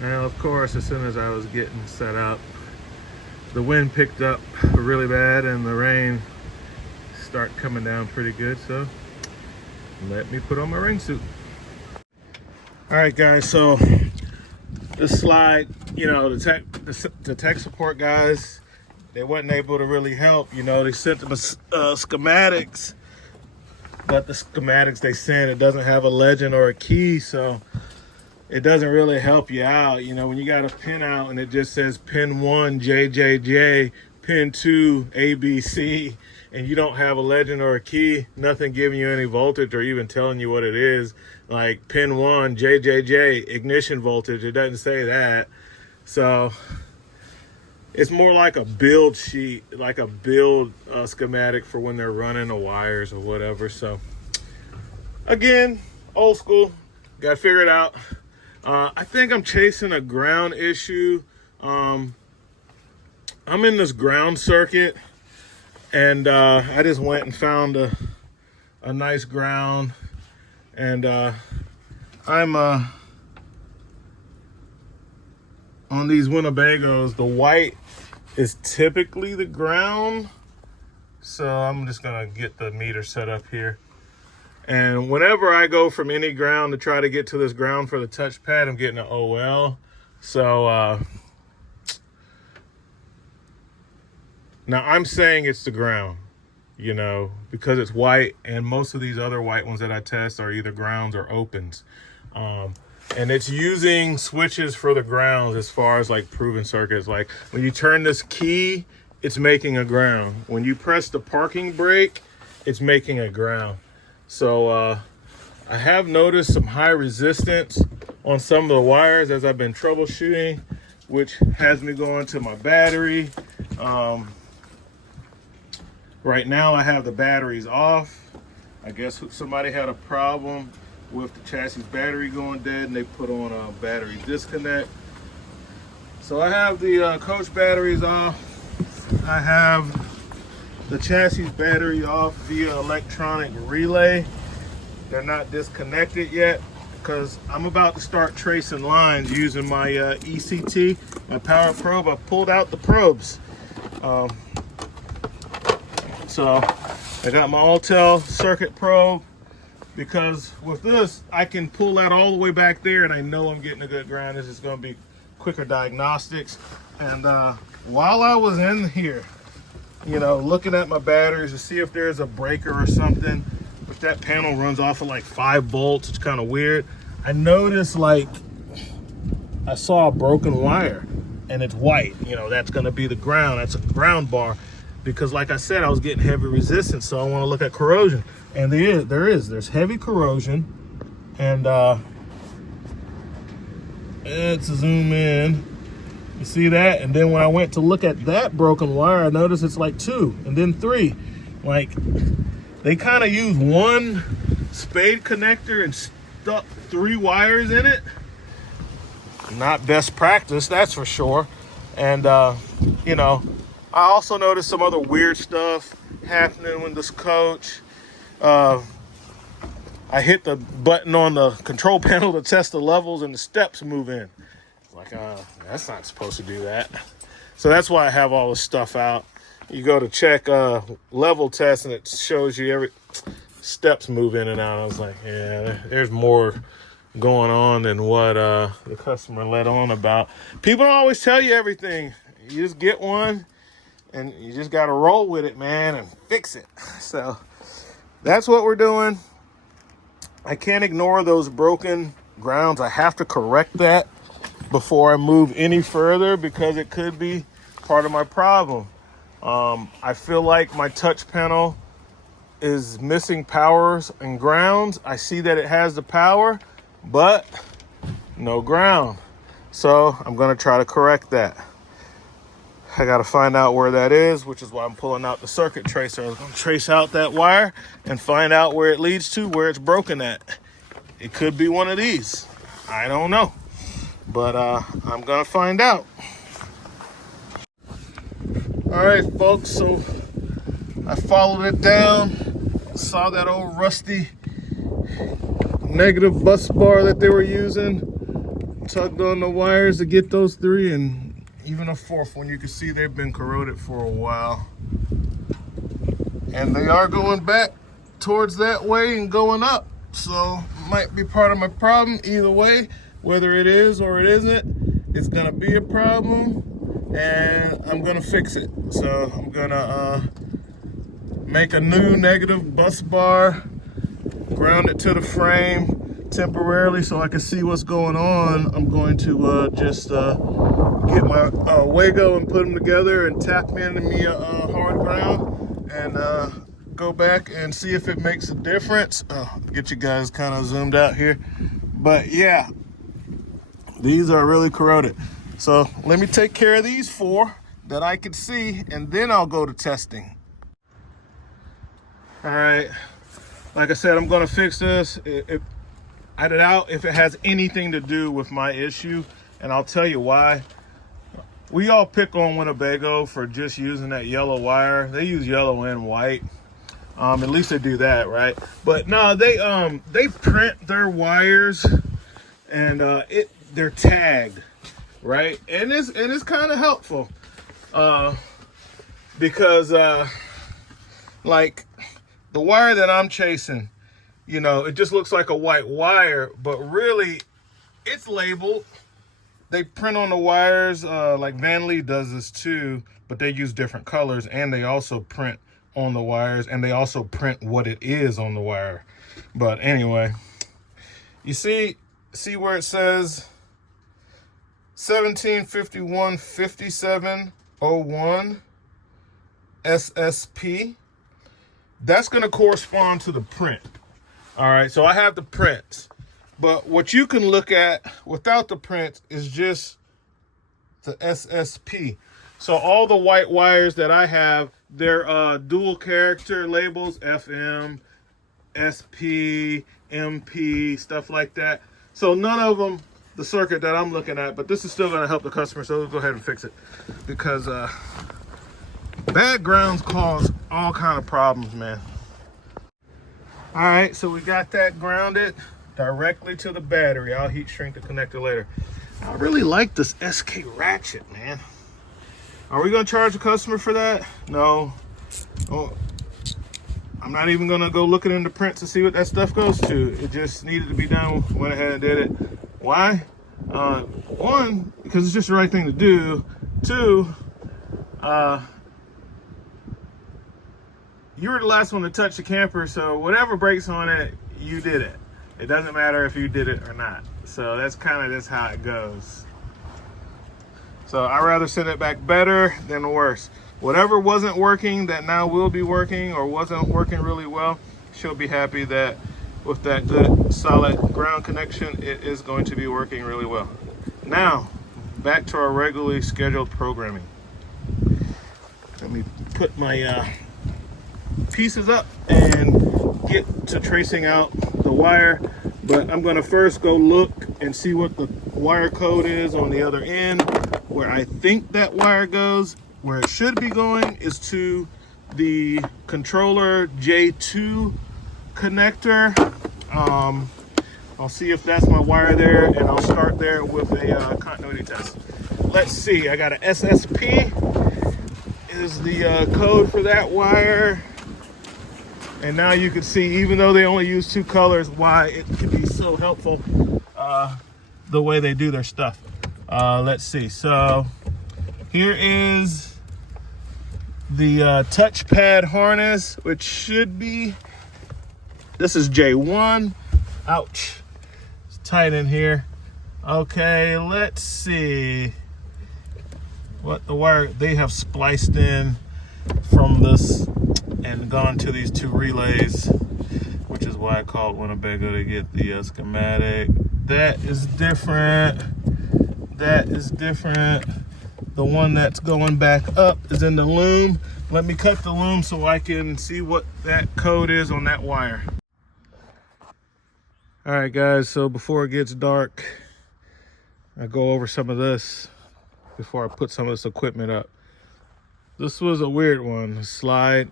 Now, of course, as soon as I was getting set up, the wind picked up really bad and the rain started coming down pretty good, so let me put on my rain suit. All right, guys, so this slide, you know, the tech support guys, they wasn't able to really help. You know, they sent them schematics, but the schematics they sent, it doesn't have a legend or a key, so it doesn't really help you out. You know, when you got a pin out and it just says pin 1 JJJ, pin 2 ABC, and you don't have a legend or a key, nothing giving you any voltage or even telling you what it is, like pin 1 JJJ ignition voltage, it doesn't say that. So it's more like a build sheet, like a build schematic for when they're running the wires or whatever. So again, old school, gotta figure it out. I think I'm chasing a ground issue. I'm in this ground circuit, and I just went and found a nice ground, and I'm on these Winnebagos. The white is typically the ground, so I'm just gonna get the meter set up here. And whenever I go from any ground to try to get to this ground for the touchpad, I'm getting an OL. So now I'm saying it's the ground, you know, because it's white, and most of these other white ones that I test are either grounds or opens. And it's using switches for the grounds as far as like proven circuits. Like when you turn this key, it's making a ground. When you press the parking brake, it's making a ground. So I have noticed some high resistance on some of the wires as I've been troubleshooting, which has me going to my battery. Right now I have the batteries off. I guess somebody had a problem with the chassis battery going dead and they put on a battery disconnect. So I have the coach batteries off. I have the chassis battery off via electronic relay. They're not disconnected yet because I'm about to start tracing lines using my ECT, my power probe. I pulled out the probes. So I got my Altel circuit probe, because with this, I can pull that all the way back there and I know I'm getting a good ground. This is gonna be quicker diagnostics. And while I was in here, you know, looking at my batteries to see if there's a breaker or something, but that panel runs off of like 5 volts. It's kind of weird. I noticed, like, I saw a broken wire and it's white. You know, that's going to be the ground. That's a ground bar, because like I said, I was getting heavy resistance. So I want to look at corrosion, and there's heavy corrosion. And let's zoom in. You see that? And then when I went to look at that broken wire, I noticed it's like 2 and then 3. Like, they kind of use one spade connector and stuck 3 wires in it. Not best practice, that's for sure. And you know, I also noticed some other weird stuff happening with this coach. I hit the button on the control panel to test the levels, and the steps move in. Like, that's not supposed to do that. So that's why I have all this stuff out. You go to check level test and it shows you every steps move in and out. I was like, yeah, there's more going on than what the customer let on about. People don't always tell you everything. You just get one and you just got to roll with it, man, and fix it. So that's what we're doing. I can't ignore those broken grounds. I have to correct that before I move any further, because it could be part of my problem. I feel like my touch panel is missing powers and grounds. I see that it has the power, but no ground. So I'm gonna try to correct that. I got to find out where that is, which is why I'm pulling out the circuit tracer. I'm going to trace out that wire and find out where it leads to, where it's broken at. It could be one of these. I don't know. But I'm going to find out. All right, folks. So I followed it down. Saw that old rusty negative bus bar that they were using. Tugged on the wires to get those three, and even a fourth one. You can see they've been corroded for a while, and they are going back towards that way and going up, so might be part of my problem. Either way, whether it is or it isn't, it's gonna be a problem, and I'm gonna fix it. So I'm gonna make a new negative bus bar, ground it to the frame temporarily so I can see what's going on. I'm going to just get my Wago and put them together and tap into me a hard ground and go back and see if it makes a difference. Get you guys kind of zoomed out here. But yeah, these are really corroded. So let me take care of these 4 that I can see, and then I'll go to testing. All right, like I said, I'm gonna fix this. I doubt if it has anything to do with my issue, and I'll tell you why. We all pick on Winnebago for just using that yellow wire. They use yellow and white. At least they do that, right? But no, they print their wires, and they're tagged, right? And it's kind of helpful because like the wire that I'm chasing, you know, it just looks like a white wire, but really it's labeled. They print on the wires, like Van Lee does this too, but they use different colors, and they also print on the wires, and they also print what it is on the wire. But anyway, you see where it says 1751-5701 SSP? That's going to correspond to the print. All right, so I have the prints, but what you can look at without the print is just the SSP. So all the white wires that I have, they're dual character labels, FM, SP, MP, stuff like that. So none of them, the circuit that I'm looking at, but this is still going to help the customer, so let's go ahead and fix it. Because bad grounds cause all kind of problems, man. All right, so we got that grounded directly to the battery. I'll heat shrink the connector later. I really like this SK ratchet, man. Are we gonna charge the customer for that? No. Oh, I'm not even gonna go looking in the print to see what that stuff goes to. It just needed to be done. Went ahead and did it. Why? One, because it's just the right thing to do. 2, you were the last one to touch the camper, so whatever breaks on it, you did it. It doesn't matter if you did it or not. So that's kind of just how it goes. So I'd rather send it back better than worse. Whatever wasn't working that now will be working, or wasn't working really well, she'll be happy that with that good solid ground connection, it is going to be working really well. Now, back to our regularly scheduled programming. Let me put my pieces up and get to tracing out the wire, but I'm going to first go look and see what the wire code is on the other end. Where I think that wire goes, where it should be going, is to the controller J2 connector. I'll see if that's my wire there, and I'll start there with a continuity test. Let's see, I got an SSP is the code for that wire. And now you can see, even though they only use 2 colors, why it can be so helpful the way they do their stuff. Let's see. So here is the touchpad harness, which should be, this is J1. Ouch. It's tight in here. Okay, let's see what the wire they have spliced in from this and gone to these 2 relays, which is why I called Winnebago to get the schematic. That is different. That is different. The one that's going back up is in the loom. Let me cut the loom so I can see what that code is on that wire. All right, guys, so before it gets dark, I go over some of this before I put some of this equipment up. This was a weird one. The slide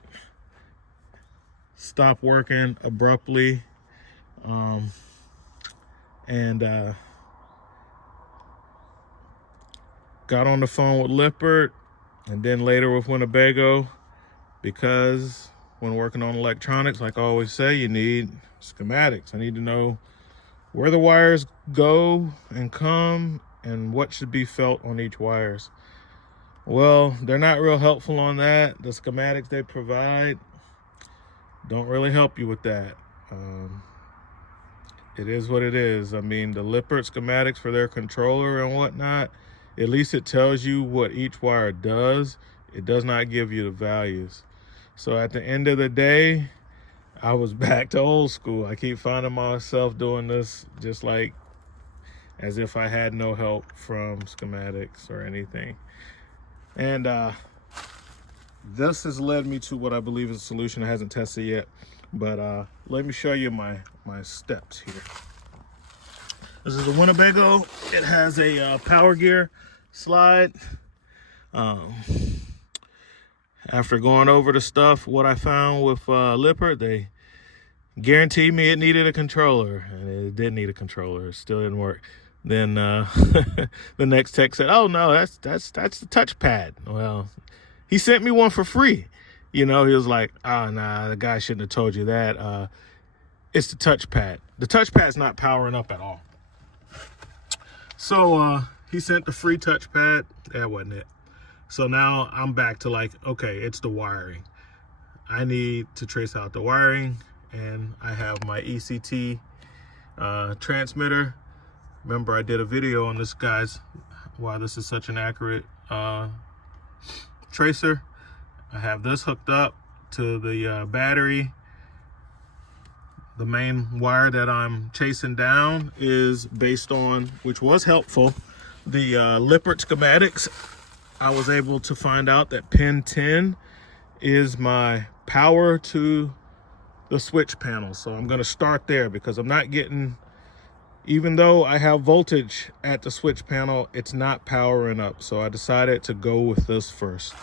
stopped working abruptly. Got on the phone with Lippert and then later with Winnebago, because when working on electronics, like I always say, you need schematics. I need to know where the wires go and come and what should be felt on each wires. Well, they're not real helpful on that. The schematics they provide don't really help you with that. It is what it is. I mean, the Lippert schematics for their controller and whatnot, at least it tells you what each wire does. It does not give you the values. So at the end of the day, I was back to old school. I keep finding myself doing this just like as if I had no help from schematics or anything. And this has led me to what I believe is a solution I hasn't tested yet. But let me show you my steps here. This is a Winnebago. It has a power gear slide. After going over the stuff, what I found with Lippert, they guaranteed me it needed a controller, and it didn't need a controller. It still didn't work. Then the next tech said, "Oh no, that's the touchpad." Well, he sent me one for free. You know, he was like, "Oh nah, the guy shouldn't have told you that. It's the touchpad. The touchpad's not powering up at all." So he sent the free touchpad. That wasn't it. So now I'm back to like, okay, it's the wiring. I need to trace out the wiring, and I have my ECT transmitter. Remember, I did a video on this, guys, why this is such an accurate tracer. I have this hooked up to the battery. The main wire that I'm chasing down is based on, which was helpful, the Lippert schematics. I was able to find out that pin 10 is my power to the switch panel. So I'm going to start there because I'm not getting, even though I have voltage at the switch panel, it's not powering up. So I decided to go with this first.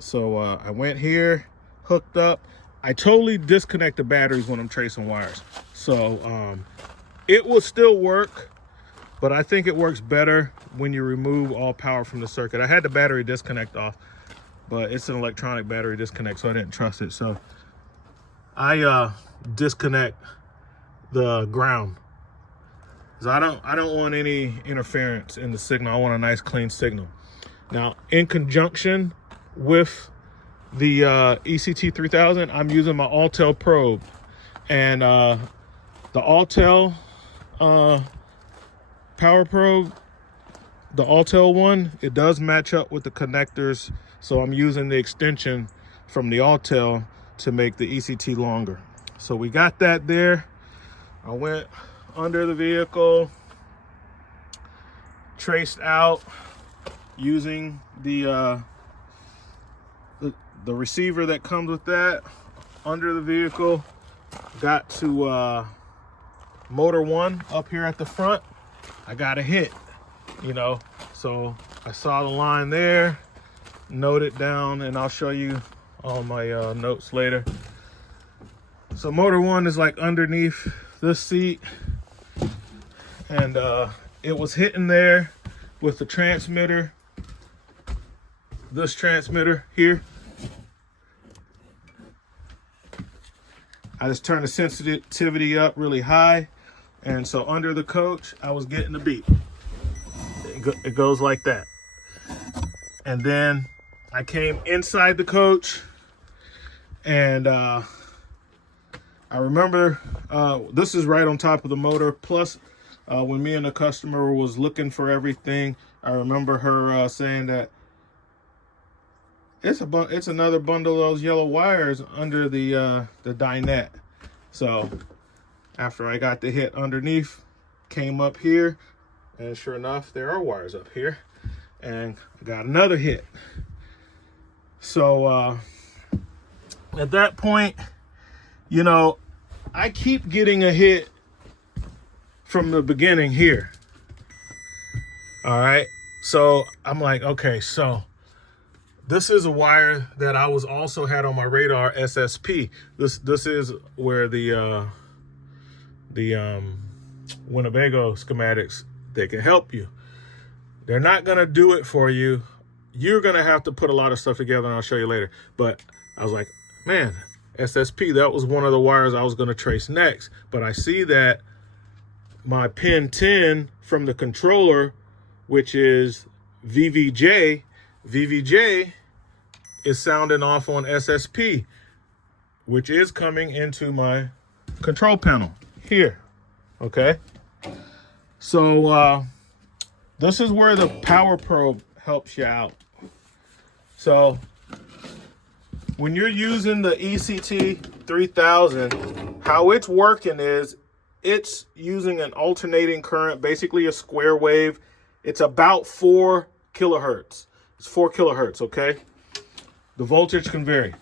So I went here, hooked up. I totally disconnect the batteries when I'm tracing wires. So it will still work, but I think it works better when you remove all power from the circuit. I had the battery disconnect off, but it's an electronic battery disconnect, so I didn't trust it. So I disconnect the ground, because I don't want any interference in the signal. I want a nice clean signal. Now, in conjunction with the ECT 3000, I'm using my Autel probe, and the Autel power probe, the Autel one, it does match up with the connectors, so I'm using the extension from the Autel to make the ECT longer. So we got that there. I went under the vehicle, traced out using the receiver that comes with that under the vehicle. Got to motor 1 up here at the front. I got a hit, you know, so I saw the line there, note it down, and I'll show you all my notes later. So motor 1 is like underneath this seat, and it was hitting there with the transmitter, this transmitter here. I just turned the sensitivity up really high, and so under the coach, I was getting a beep. It goes like that. And then I came inside the coach, and I remember this is right on top of the motor. Plus, when me and the customer was looking for everything, I remember her saying that it's another bundle of those yellow wires under the dinette. So after I got the hit underneath, came up here, and sure enough, there are wires up here. and I got another hit. So at that point, you know, I keep getting a hit from the beginning here. All right. So I'm like, okay, so this is a wire that I was also had on my radar, SSP. This is where the Winnebago schematics, they can help you. They're not gonna do it for you. You're gonna have to put a lot of stuff together, and I'll show you later. But I was like, man, SSP, that was one of the wires I was gonna trace next. But I see that my pin 10 from the controller, which is VVJ is sounding off on SSP, which is coming into my control panel here. Okay. So this is where the power probe helps you out. So when you're using the ECT 3000, how it's working is it's using an alternating current, basically a square wave. It's about 4 kilohertz. It's 4 kilohertz, okay? The voltage can vary.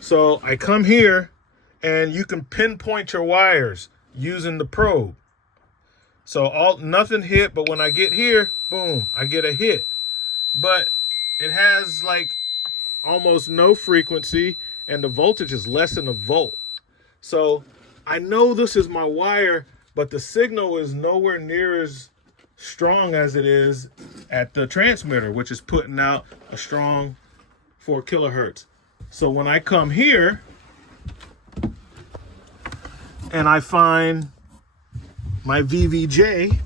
So I come here and you can pinpoint your wires using the probe. So nothing hit, but when I get here, boom, I get a hit. But it has like almost no frequency and the voltage is less than a volt. So I know this is my wire, but the signal is nowhere near as strong as it is at the transmitter, which is putting out a strong 4 kilohertz. So when I come here and I find my VVJ,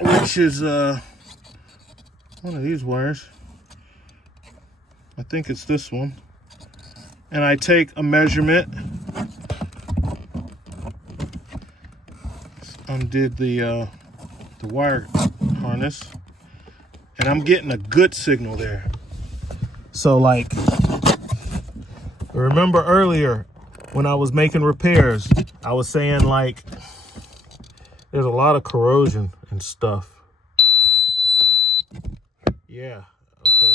which is one of these wires, I think it's this one, and I take a measurement, undid the wire harness, and I'm getting a good signal there. So like, remember earlier when I was making repairs, I was saying like there's a lot of corrosion and stuff. Yeah, okay.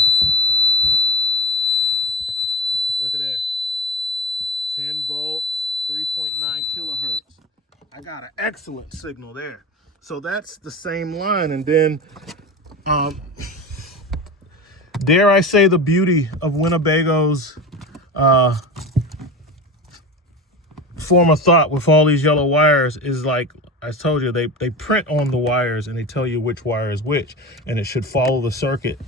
Look at that. 10 volts, 3.9 kilohertz. I got an excellent signal there. So that's the same line. And then, dare I say, the beauty of Winnebago's form of thought with all these yellow wires is, like I told you, they print on the wires and they tell you which wire is which, and it should follow the circuit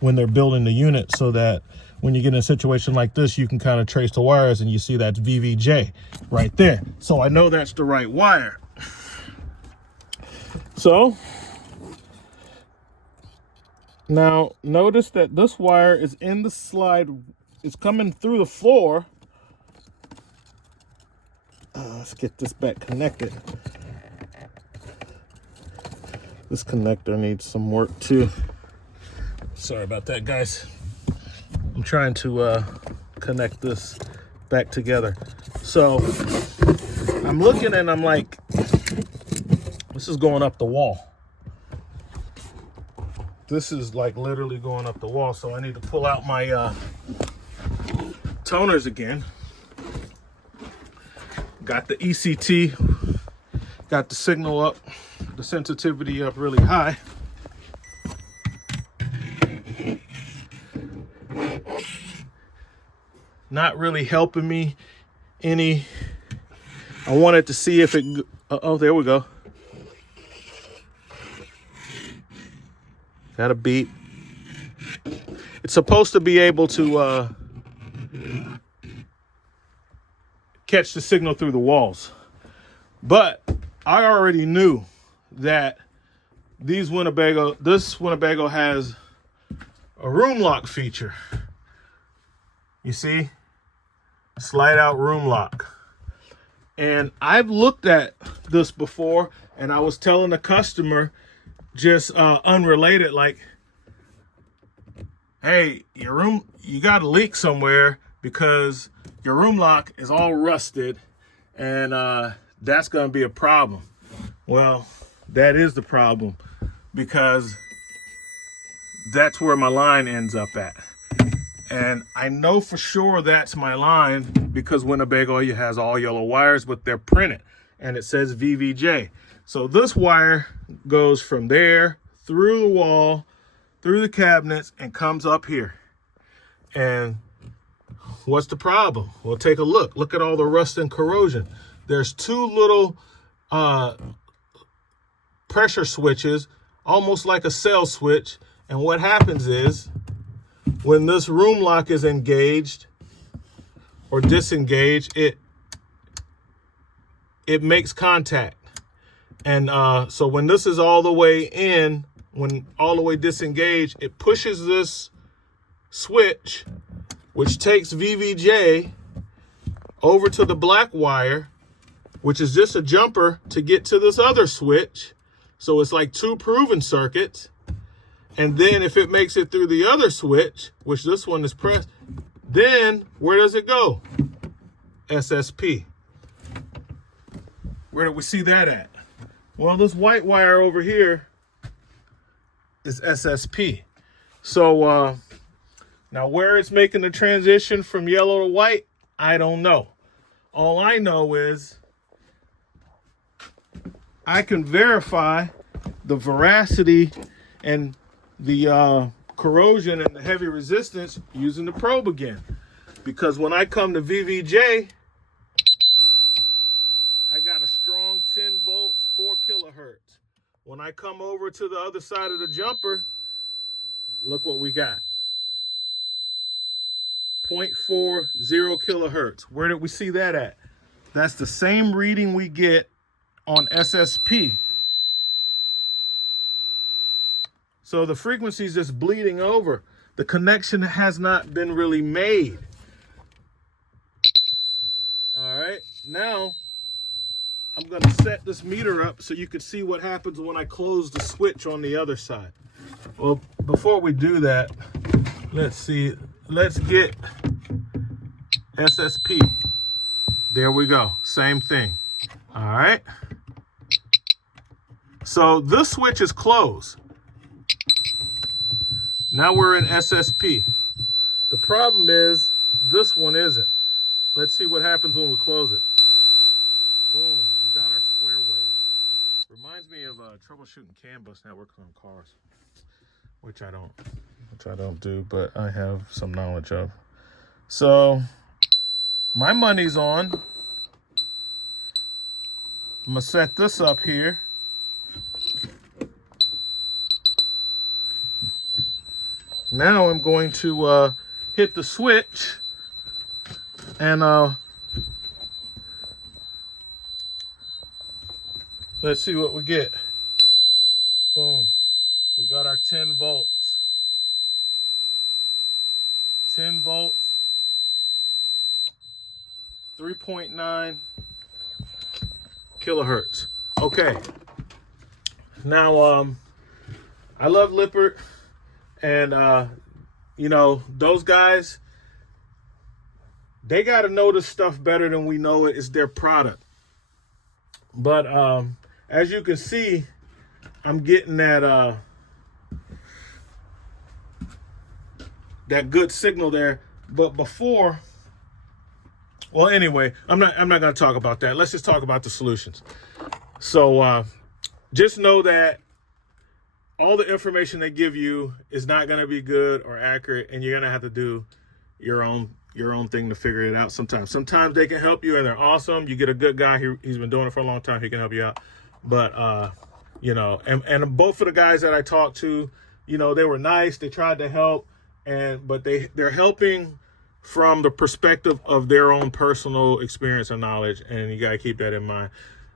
when they're building the unit, so that when you get in a situation like this, you can kind of trace the wires and you see that's VVJ right there. So I know that's the right wire. So now notice that this wire is in the slide. It's coming through the floor. Let's get this back connected. This connector needs some work too. Sorry about that, guys. I'm trying to connect this back together. So I'm looking and I'm like, this is going up the wall. This is like literally going up the wall. So I need to pull out my toners again. Got the ECT, got the signal up, the sensitivity up really high. Not really helping me any. I wanted to see if it, oh, there we go. Got a beep. It's supposed to be able to catch the signal through the walls. But I already knew that this Winnebago has a room lock feature. You see? Slide out room lock. And I've looked at this before, and I was telling the customer, just unrelated, like, hey, you got a leak somewhere because your room lock is all rusted, and that's going to be a problem. Well, that is the problem, because that's where my line ends up at. And I know for sure that's my line because Winnebago has all yellow wires, but they're printed and it says VVJ. So this wire goes from there through the wall, through the cabinets, and comes up here. And what's the problem? Well, take a look. Look at all the rust and corrosion. There's two little pressure switches, almost like a cell switch. And what happens is, when this room lock is engaged or disengaged, it makes contact. And so when this is all the way in, when all the way disengaged, it pushes this switch, which takes VVJ over to the black wire, which is just a jumper to get to this other switch. So it's like two proven circuits. And then if it makes it through the other switch, which this one is pressed, then where does it go? SSP. Where do we see that at? Well, this white wire over here is SSP. So now where it's making the transition from yellow to white, I don't know. All I know is I can verify the veracity and the corrosion and the heavy resistance using the probe again. Because when I come to VVJ, I got a strong 10 volts, 4 kilohertz. When I come over to the other side of the jumper, look what we got. 0.40 kilohertz. Where did we see that at? That's the same reading we get on SSP. So the frequency is just bleeding over. The connection has not been really made. All right, now I'm gonna set this meter up so you can see what happens when I close the switch on the other side. Well, before we do that, let's see. Let's get SSP. There we go, same thing. All right. So this switch is closed. Now we're in SSP. The problem is this one isn't. Let's see what happens when we close it. Boom, we got our square wave. Reminds me of troubleshooting CAN bus networks on cars, which I don't do, but I have some knowledge of. So my money's on. I'm gonna set this up here. Now I'm going to hit the switch and let's see what we get. Boom. We got our 10 volts. 10 volts. 3.9 kilohertz. Okay. Now, I love Lippert. And, you know, those guys, they got to know this stuff better than we know it. It's their product. But as you can see, I'm getting that good signal there. But before, well, anyway, I'm not going to talk about that. Let's just talk about the solutions. So just know that all the information they give you is not going to be good or accurate, and you're going to have to do your own thing to figure it out sometimes. Sometimes they can help you and they're awesome. You get a good guy, he's been doing it for a long time, he can help you out. But you know, and both of the guys that I talked to, you know, they were nice, they tried to help, but they're helping from the perspective of their own personal experience and knowledge, and you got to keep that in mind.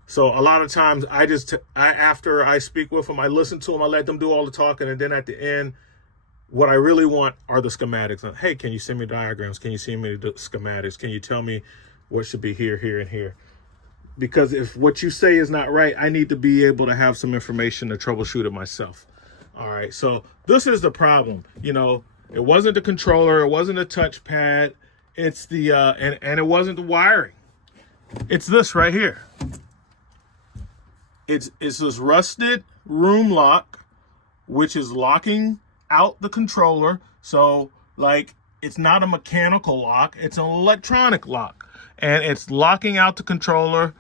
So a lot of times after I speak with them, I listen to them, I let them do all the talking, and then at the end, what I really want are the schematics. Hey, can you send me diagrams? Can you send me the schematics? Can you tell me what should be here, here, and here? Because if what you say is not right, I need to be able to have some information to troubleshoot it myself. All right, so this is the problem. You know, it wasn't the controller, it wasn't a touchpad, it's the and it wasn't the wiring. It's this right here. It's this rusted room lock, which is locking out the controller. So like, it's not a mechanical lock, it's an electronic lock. And it's locking out the controller.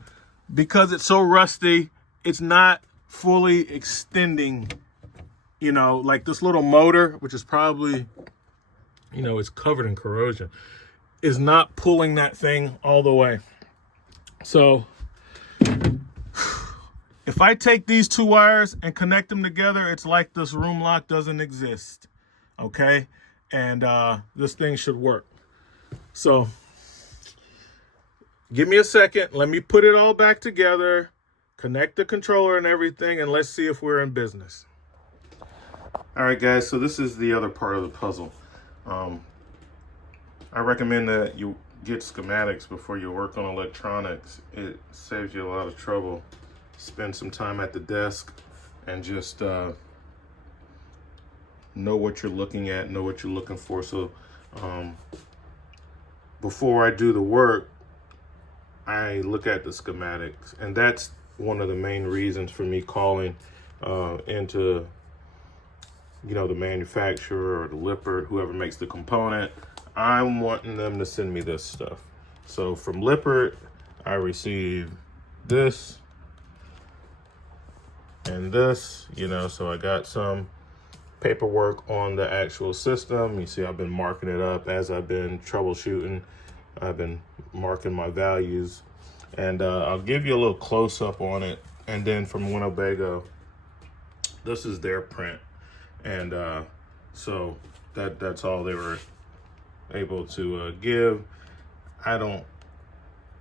Because it's so rusty, it's not fully extending, you know, like this little motor, which is probably, you know, it's covered in corrosion, is not pulling that thing all the way. So if I take these two wires and connect them together, it's like this room lock doesn't exist, okay? And this thing should work. So give me a second. Let me put it all back together, connect the controller and everything, and let's see if we're in business. All right, guys, so this is the other part of the puzzle. I recommend that you get schematics before you work on electronics. It saves you a lot of trouble. Spend some time at the desk and just know what you're looking at, know what you're looking for. So before I do the work, I look at the schematics, and that's one of the main reasons for me calling into, you know, the manufacturer or the Lippert, whoever makes the component. I'm wanting them to send me this stuff. So from Lippert, I receive this and this, you know, so I got some paperwork on the actual system. You see, I've been marking it up as I've been troubleshooting. I've been marking my values, and I'll give you a little close-up on it. And then from Winnebago, this is their print, and so that's all they were able to give. I don't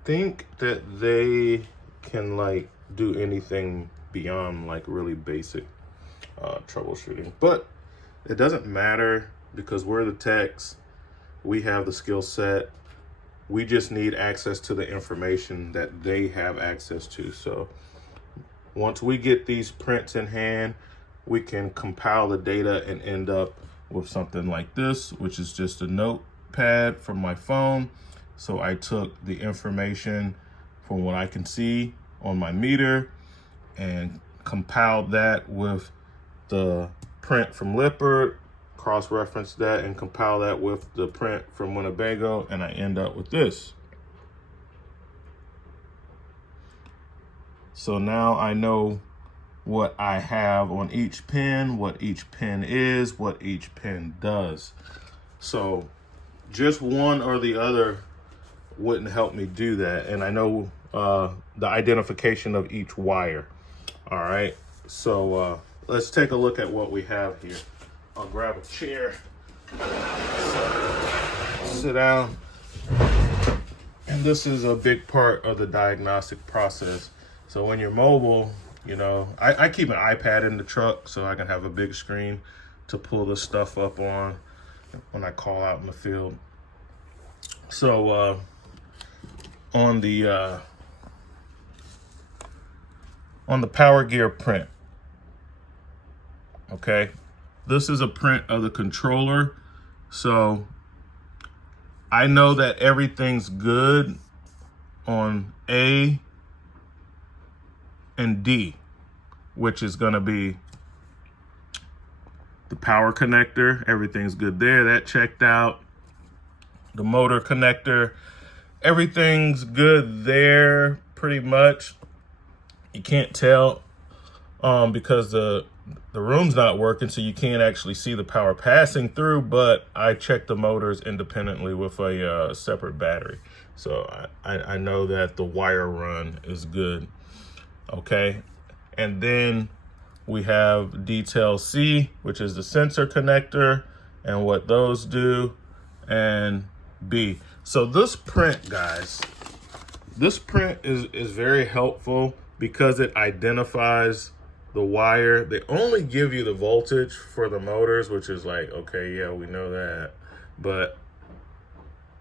think that they can like do anything beyond like really basic troubleshooting, but it doesn't matter because we're the techs. We have the skill set. We just need access to the information that they have access to. So once we get these prints in hand, we can compile the data and end up with something like this, which is just a notepad from my phone. So I took the information from what I can see on my meter and compiled that with the print from Lippert, cross-reference that and compile that with the print from Winnebago, and I end up with this. So now I know what I have on each pin, what each pin is, what each pin does. So just one or the other wouldn't help me do that. And I know the identification of each wire. All right, so let's take a look at what we have here. I'll grab a chair, sit down, and this is a big part of the diagnostic process. So when you're mobile, you know, I keep an iPad in the truck so I can have a big screen to pull this stuff up on when I call out in the field. So on the Power Gear print, okay, this is a print of the controller. So I know that everything's good on A and D, which is gonna be the power connector. Everything's good there, that checked out. The motor connector, everything's good there pretty much. You can't tell because the room's not working, so you can't actually see the power passing through, but I checked the motors independently with a separate battery. So I know that the wire run is good, okay? And then we have detail C, which is the sensor connector and what those do, and B. So this print, guys, this print is very helpful because it identifies the wire. They only give you the voltage for the motors, which is like, okay, yeah, we know that. But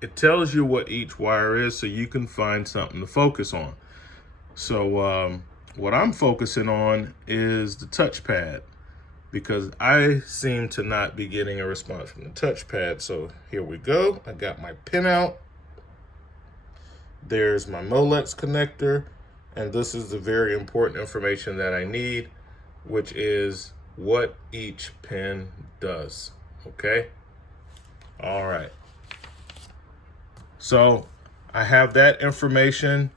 it tells you what each wire is so you can find something to focus on. So what I'm focusing on is the touchpad because I seem to not be getting a response from the touchpad. So here we go. I got my pin out. There's my Molex connector. And this is the very important information that I need, which is what each pin does. Okay. All right. So I have that information.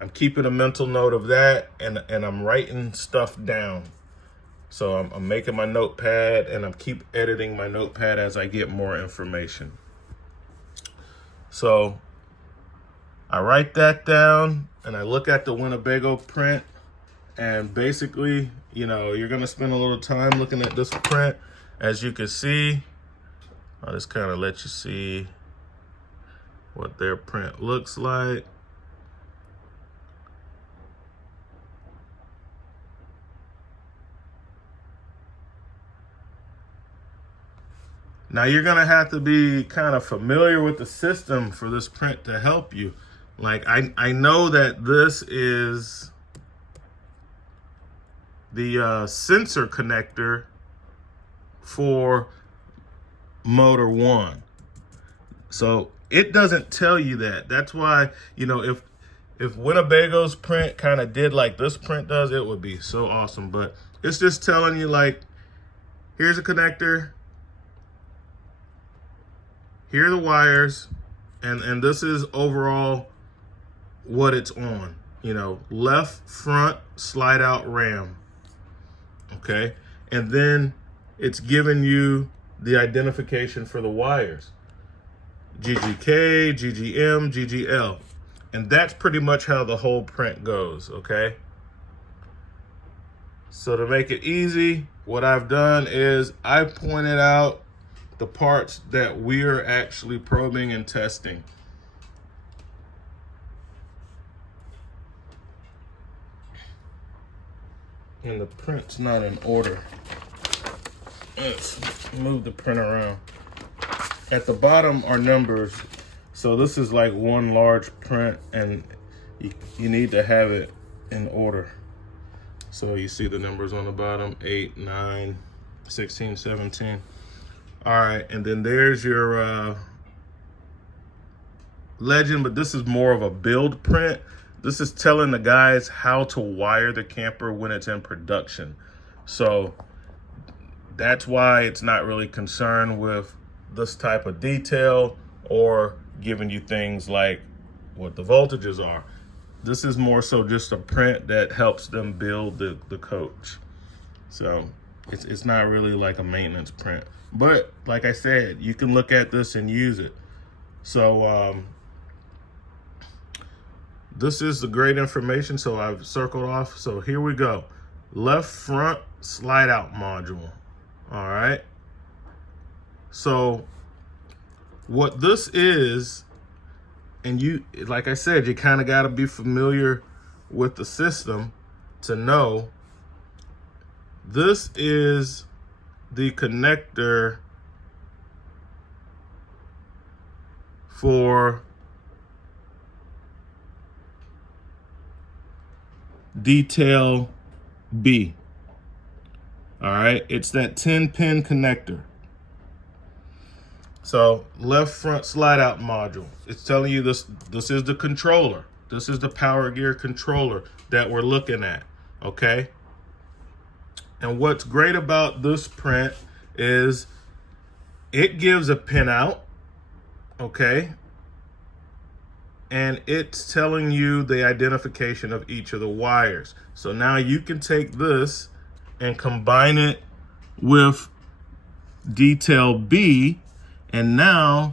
I'm keeping a mental note of that, and I'm writing stuff down. So I'm making my notepad, and I'm keep editing my notepad as I get more information. So I write that down, and I look at the Winnebago print, and basically, you know, you're gonna spend a little time looking at this print. As you can see, I'll just kind of let you see what their print looks like. Now you're gonna have to be kind of familiar with the system for this print to help you. Like I know that this is the sensor connector for motor 1. So it doesn't tell you that. That's why, you know, if Winnebago's print kind of did like this print does, it would be so awesome. But it's just telling you, like, here's a connector, here are the wires, and this is overall what it's on. You know, left front slide out ram. Okay, and then it's giving you the identification for the wires. GGK, GGM, GGL. And that's pretty much how the whole print goes, okay? So to make it easy, what I've done is I pointed out the parts that we are actually probing and testing. And the print's not in order. Let's move the print around. At the bottom are numbers. So this is like one large print, and you need to have it in order. So you see the numbers on the bottom, 8, 9, 16, 17. All right, and then there's your legend, but this is more of a build print. This is telling the guys how to wire the camper when it's in production. So that's why it's not really concerned with this type of detail or giving you things like what the voltages are. This is more so just a print that helps them build the coach. So it's not really like a maintenance print. But like I said, you can look at this and use it. So this is the great information. So I've circled off. So here we go. Left front slide out module. All right. So what this is, and you, like I said, you kind of got to be familiar with the system to know this is the connector for detail B. All right, it's that 10-pin connector. So left front slide out module. It's telling you this is the controller. This is the power gear controller that we're looking at, okay? And what's great about this print is it gives a pinout, okay? And it's telling you the identification of each of the wires. So now you can take this and combine it with detail B, and now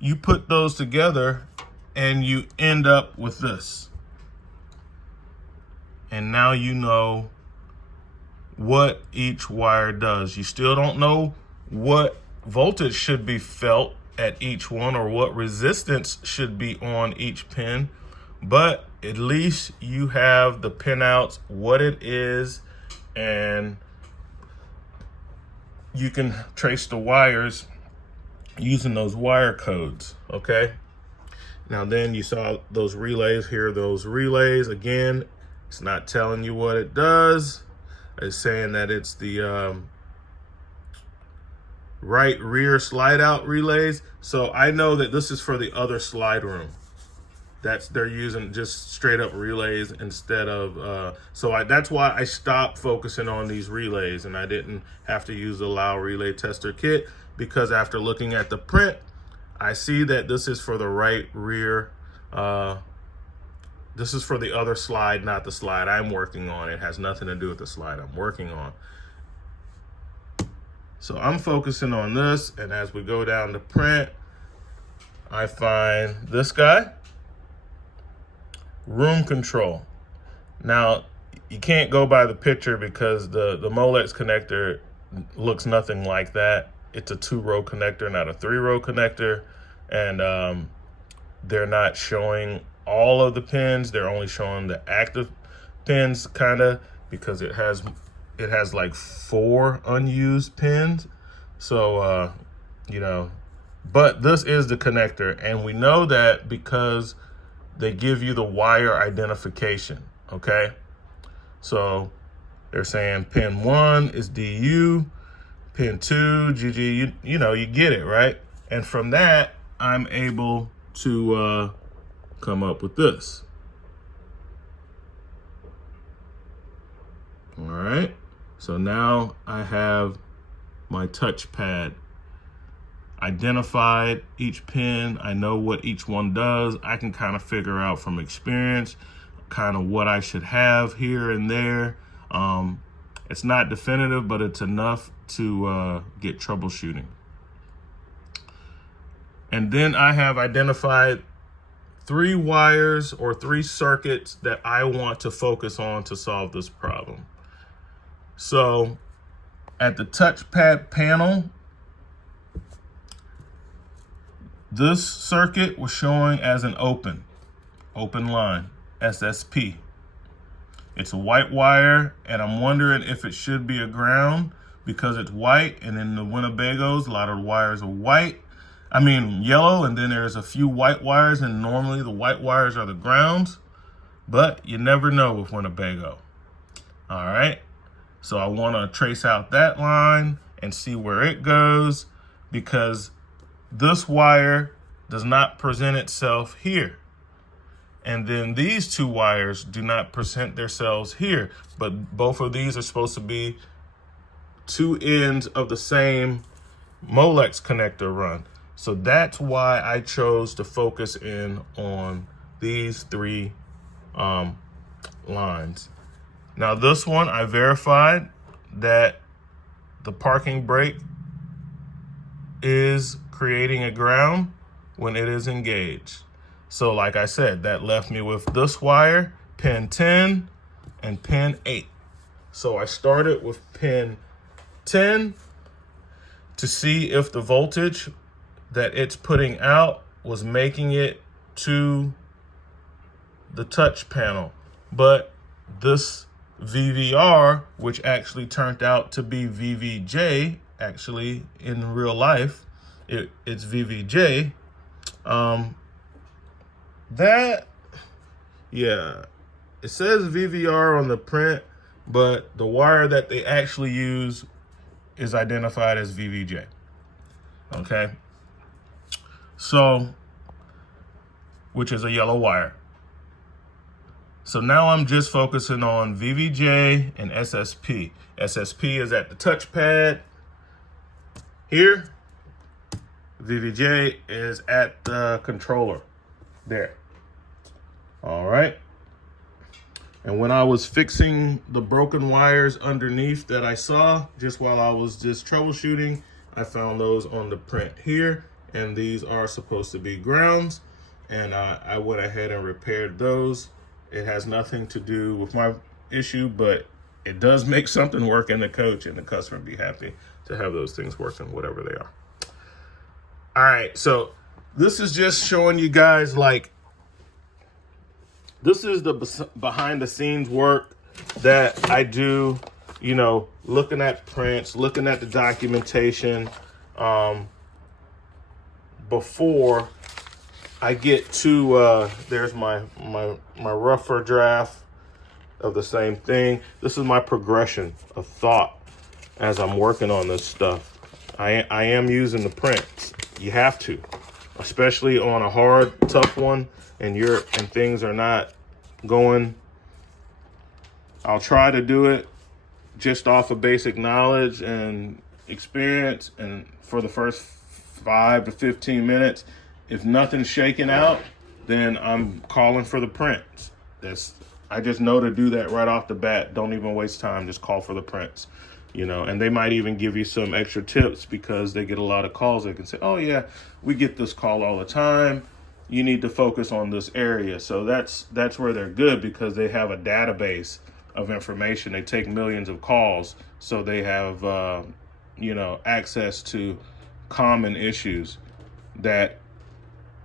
you put those together and you end up with this. And now you know what each wire does. You still don't know what voltage should be felt at each one or what resistance should be on each pin, but at least you have the pinouts, what it is, and you can trace the wires using those wire codes, okay? Now then you saw those relays here, those relays. Again, it's not telling you what it does. It's saying that it's the right rear slide out relays. So I know that this is for the other slide room. they're using just straight up relays instead of, that's why I stopped focusing on these relays and I didn't have to use the Lao relay tester kit, because after looking at the print, I see that this is for the right rear. This is for the other slide, not the slide I'm working on. It has nothing to do with the slide I'm working on. So I'm focusing on this, and as we go down to print, I find this guy, room control. Now, you can't go by the picture because the Molex connector looks nothing like that. It's a 2-row connector, not a 3-row connector, and they're not showing all of the pins. They're only showing the active pins, kind of, because it has like 4 unused pins. So, but this is the connector, and we know that because they give you the wire identification, okay? So they're saying pin 1 is DU, pin 2, GG, you get it, right? And from that, I'm able to come up with this. All right, so now I have my touchpad identified, each pin. I know what each one does. I can kind of figure out from experience kind of what I should have here and there. It's not definitive, but it's enough to get troubleshooting. And then I have identified 3 wires or 3 circuits that I want to focus on to solve this problem. So at the touchpad panel, this circuit was showing as an open line, SSP. It's a white wire, and I'm wondering if it should be a ground because it's white, and in the Winnebagos, a lot of the wires are yellow, and then there's a few white wires, and normally the white wires are the grounds, but you never know with Winnebago. All right, so I want to trace out that line and see where it goes, because this wire does not present itself here. And then these 2 wires do not present themselves here, but both of these are supposed to be 2 ends of the same Molex connector run. So that's why I chose to focus in on these 3 lines. Now this one, I verified that the parking brake is creating a ground when it is engaged. So like I said, that left me with this wire, pin 10 and pin 8. So I started with pin 10 to see if the voltage that it's putting out was making it to the touch panel. But this VVR, which actually turned out to be VVJ, actually in real life, it's VVJ. It says VVR on the print, but the wire that they actually use is identified as VVJ. Okay. So, which is a yellow wire. So now I'm just focusing on VVJ and SSP. SSP is at the touchpad here. VVJ is at the controller there. All right. And when I was fixing the broken wires underneath that I saw, just while I was just troubleshooting, I found those on the print here, and these are supposed to be grounds, and I went ahead and repaired those. It has nothing to do with my issue, but it does make something work in the coach, and the customer be happy to have those things working, whatever they are. All right, so this is just showing you guys, like, this is the behind the scenes work that I do, looking at prints, looking at the documentation before I get to, there's my rougher draft of the same thing. This is my progression of thought as I'm working on this stuff. I am using the prints. You have to. especially on a hard, tough one, and things are not going. I'll try to do it just off of basic knowledge and experience, and for the first 5 to 15 minutes, if nothing's shaking out, then I'm calling for the prints. I just know to do that right off the bat. Don't even waste time, just call for the prints. And they might even give you some extra tips because they get a lot of calls. They can say, oh yeah, we get this call all the time. You need to focus on this area. So that's where they're good, because they have a database of information. They take millions of calls, so they have access to common issues that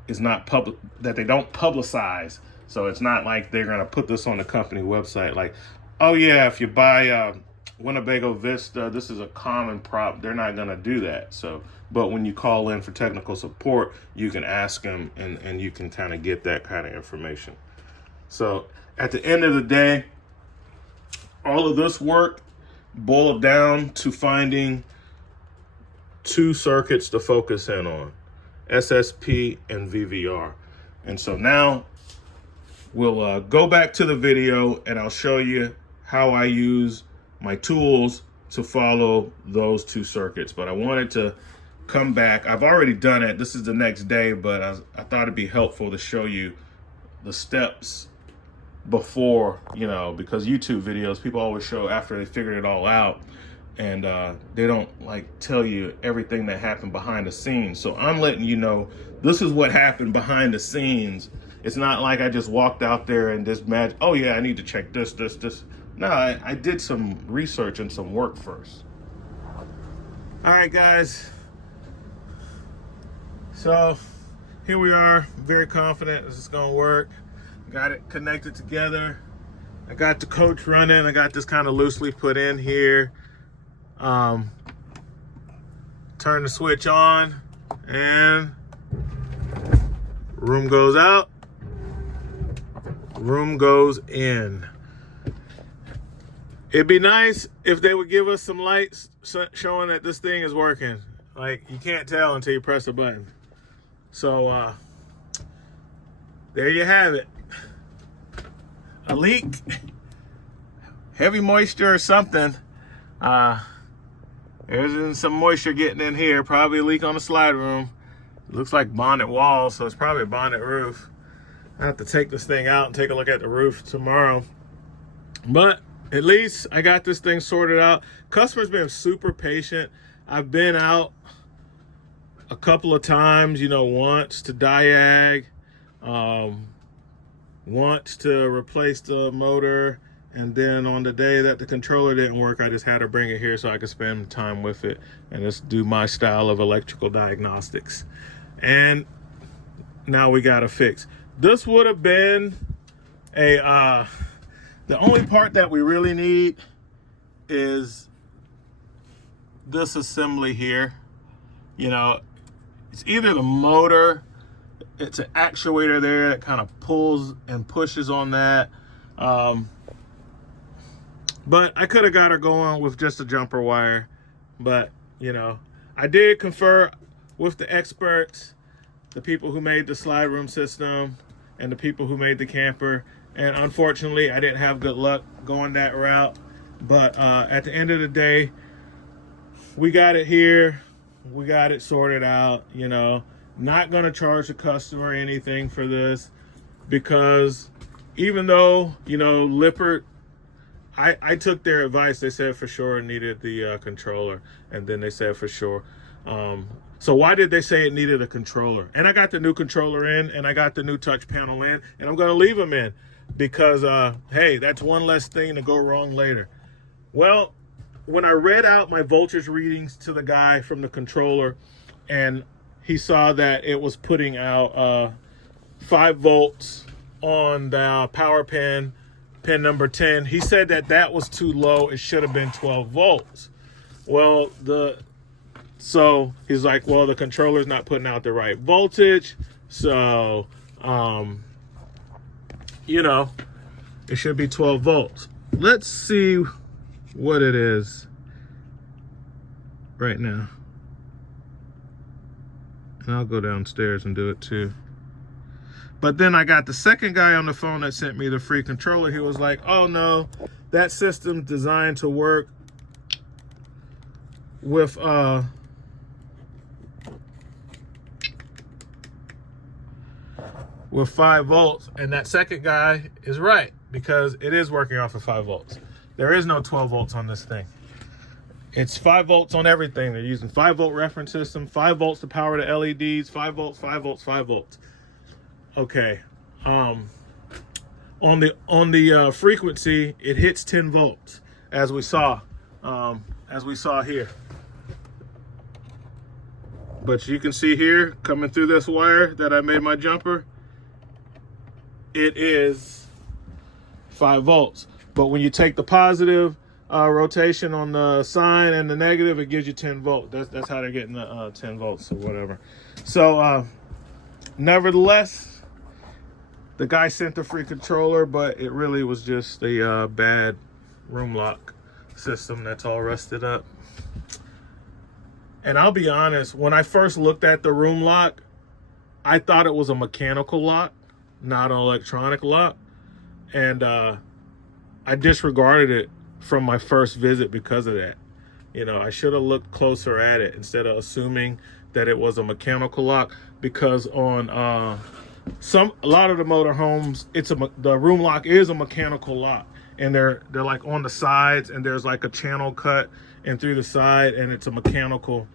is not public, that they don't publicize. So it's not like they're gonna put this on the company website like, oh yeah, if you buy Winnebago Vista, this is a common prop. They're not gonna do that. But when you call in for technical support, you can ask them, and you can kind of get that kind of information. So at the end of the day, all of this work boiled down to finding 2 circuits to focus in on, SSP and VVR. And so now we'll go back to the video, and I'll show you how I use my tools to follow those 2 circuits. But I wanted to come back. I've already done it. This is the next day, but I thought it'd be helpful to show you the steps before, because YouTube videos, people always show after they figured it all out, and they don't tell you everything that happened behind the scenes. So I'm letting you know this is what happened behind the scenes. It's not like I just walked out there and just oh yeah, I need to check this. No, I did some research and some work first. All right, guys. So here we are, very confident this is gonna work. Got it connected together. I got the coach running. I got this kind of loosely put in here. Turn the switch on, and room goes out, room goes in. It'd be nice if they would give us some lights showing that this thing is working. You can't tell until you press a button. So there you have it. A leak, heavy moisture or something. There's some moisture getting in here, probably a leak on the slide room. It looks like bonnet walls, so it's probably a bonnet roof. I have to take this thing out and take a look at the roof tomorrow. But at least I got this thing sorted out. Customer's been super patient. I've been out a couple of times, once to Diag, once to replace the motor, and then on the day that the controller didn't work, I just had to bring it here so I could spend time with it and just do my style of electrical diagnostics. And now we got a fix. This would have been the only part that we really need is this assembly here. It's either the motor, it's an actuator there that kind of pulls and pushes on that. But I could have got her going with just a jumper wire. But, I did confer with the experts, the people who made the slide room system and the people who made the camper. And unfortunately, I didn't have good luck going that route. But at the end of the day, we got it here. We got it sorted out, Not going to charge the customer anything for this, because even though, Lippert, I took their advice. They said for sure it needed the controller, and then they said for sure. So why did they say it needed a controller? And I got the new controller in, and I got the new touch panel in, and I'm going to leave them in because, hey, that's one less thing to go wrong later. Well, when I read out my voltage readings to the guy from the controller, and he saw that it was putting out 5 volts on the power pin number 10. He said that was too low. It should have been 12 volts. Well, so he's like, well, the controller's not putting out the right voltage. So, it should be 12 volts. Let's see what it is right now. And I'll go downstairs and do it too. But then I got the second guy on the phone that sent me the free controller. He was like, oh no, that system's designed to work with 5 volts. And that second guy is right, because it is working off of 5 volts. There is no 12 volts on this thing. It's 5 volts on everything. They're using 5 volt reference system, 5 volts to power the LEDs, 5 volts, 5 volts, 5 volts. Okay. On the frequency, it hits 10 volts, as we saw here. But you can see here, coming through this wire that I made my jumper, it is 5 volts. But when you take the positive rotation on the sign and the negative, it gives you 10 volts. That's how they're getting the 10 volts or whatever. So nevertheless, the guy sent the free controller, but it really was just a bad room lock system that's all rusted up. And I'll be honest, when I first looked at the room lock, I thought it was a mechanical lock, not an electronic lock. And I disregarded it from my first visit because of that. You know, I should have looked closer at it instead of assuming that it was a mechanical lock, because on a lot of the motorhomes, the room lock is a mechanical lock, and they're like on the sides, and there's like a channel cut in through the side, and it's a mechanical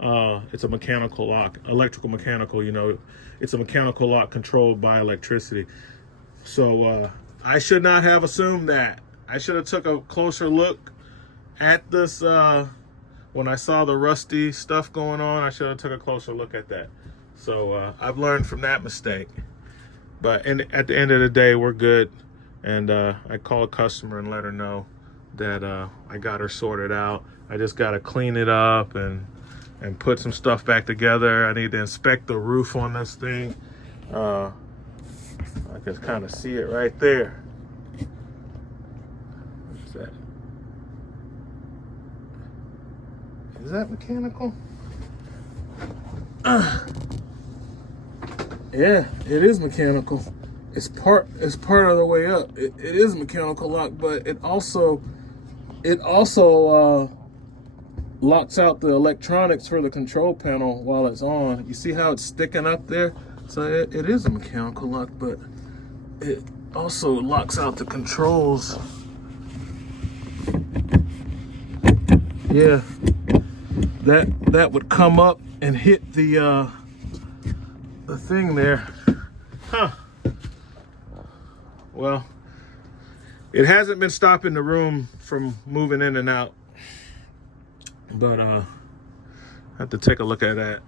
lock, electrical mechanical, you know, it's a mechanical lock controlled by electricity. So I should not have assumed that. I should have took a closer look at this when I saw the rusty stuff going on. I should have took a closer look at that. So I've learned from that mistake. But at the end of the day, we're good. And I call a customer and let her know that I got her sorted out. I just got to clean it up and put some stuff back together. I need to inspect the roof on this thing. I can kind of see it right there. What's that? Is that mechanical? Yeah, it is mechanical. It's part of the way up. It is mechanical lock, but it also locks out the electronics for the control panel while it's on. You see how it's sticking up there? So it is a mechanical lock, but it also locks out the controls. Yeah, that would come up and hit the thing there. Huh. Well, it hasn't been stopping the room from moving in and out, but I have to take a look at that.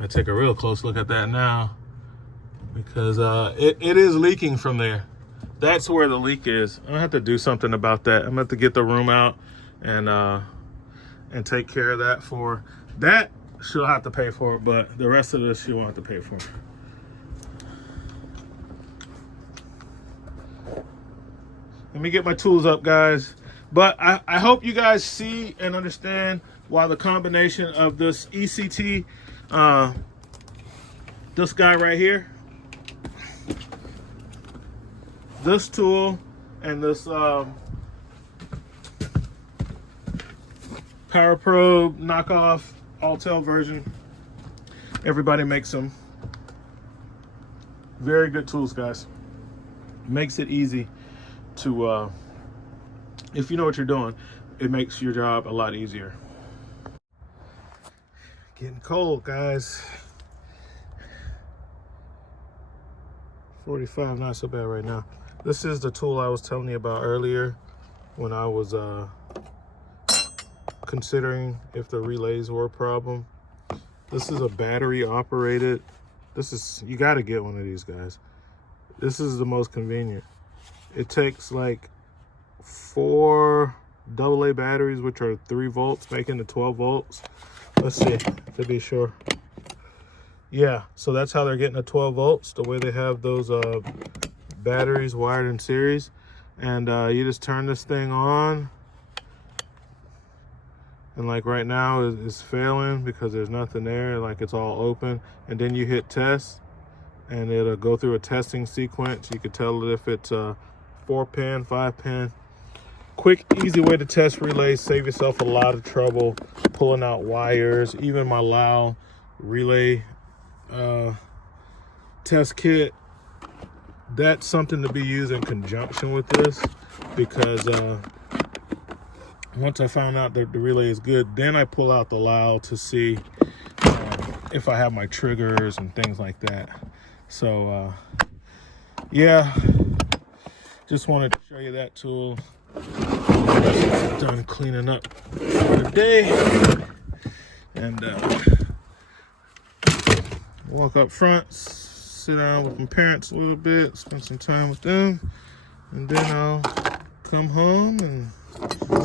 I take a real close look at that now, because it is leaking from there. That's where the leak is. I'm gonna have to do something about that. I'm gonna have to get the room out and take care of that. For that, she'll have to pay for it, but the rest of this she won't have to pay for. Let me get my tools up, guys. But I hope you guys see and understand why the combination of this ECT, this guy right here, this tool, and this Power Probe knockoff Alltel version. Everybody makes them. Very good tools, guys. Makes it easy to, if you know what you're doing, it makes your job a lot easier. Getting cold, guys. 45, not so bad right now. This is the tool I was telling you about earlier when I was considering if the relays were a problem. This is a battery operated. You got to get one of these, guys. This is the most convenient. It takes like 4 AA batteries, which are 3 volts, making it 12 volts. Let's see to be sure. Yeah, so that's how they're getting the 12 volts, the way they have those batteries wired in series. And you just turn this thing on, and like right now it's failing because there's nothing there, like it's all open. And then you hit test and it'll go through a testing sequence. You can tell it if it's a 4-pin, 5-pin. Quick, easy way to test relays, save yourself a lot of trouble pulling out wires. Even my Lao relay test kit, that's something to be used in conjunction with this, because once I found out that the relay is good, then I pull out the Lao to see if I have my triggers and things like that. So yeah, just wanted to show you that tool. Done cleaning up for the day, and walk up front, sit down with my parents a little bit, spend some time with them, and then I'll come home and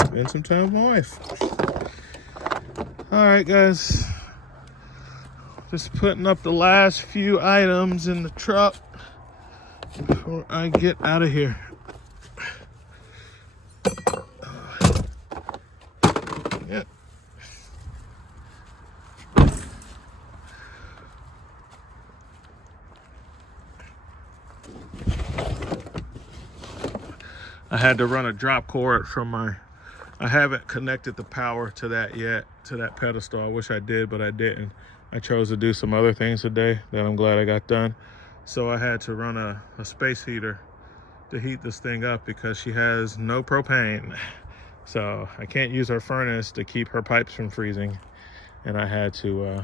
spend some time with my wife. All right, guys, just putting up the last few items in the truck before I get out of here. Yeah. I had to run a drop cord from I haven't connected the power to that yet, to that pedestal. I wish I did, but I didn't. I chose to do some other things today that I'm glad I got done. So I had to run a space heater to heat this thing up because she has no propane. So I can't use her furnace to keep her pipes from freezing. And I had to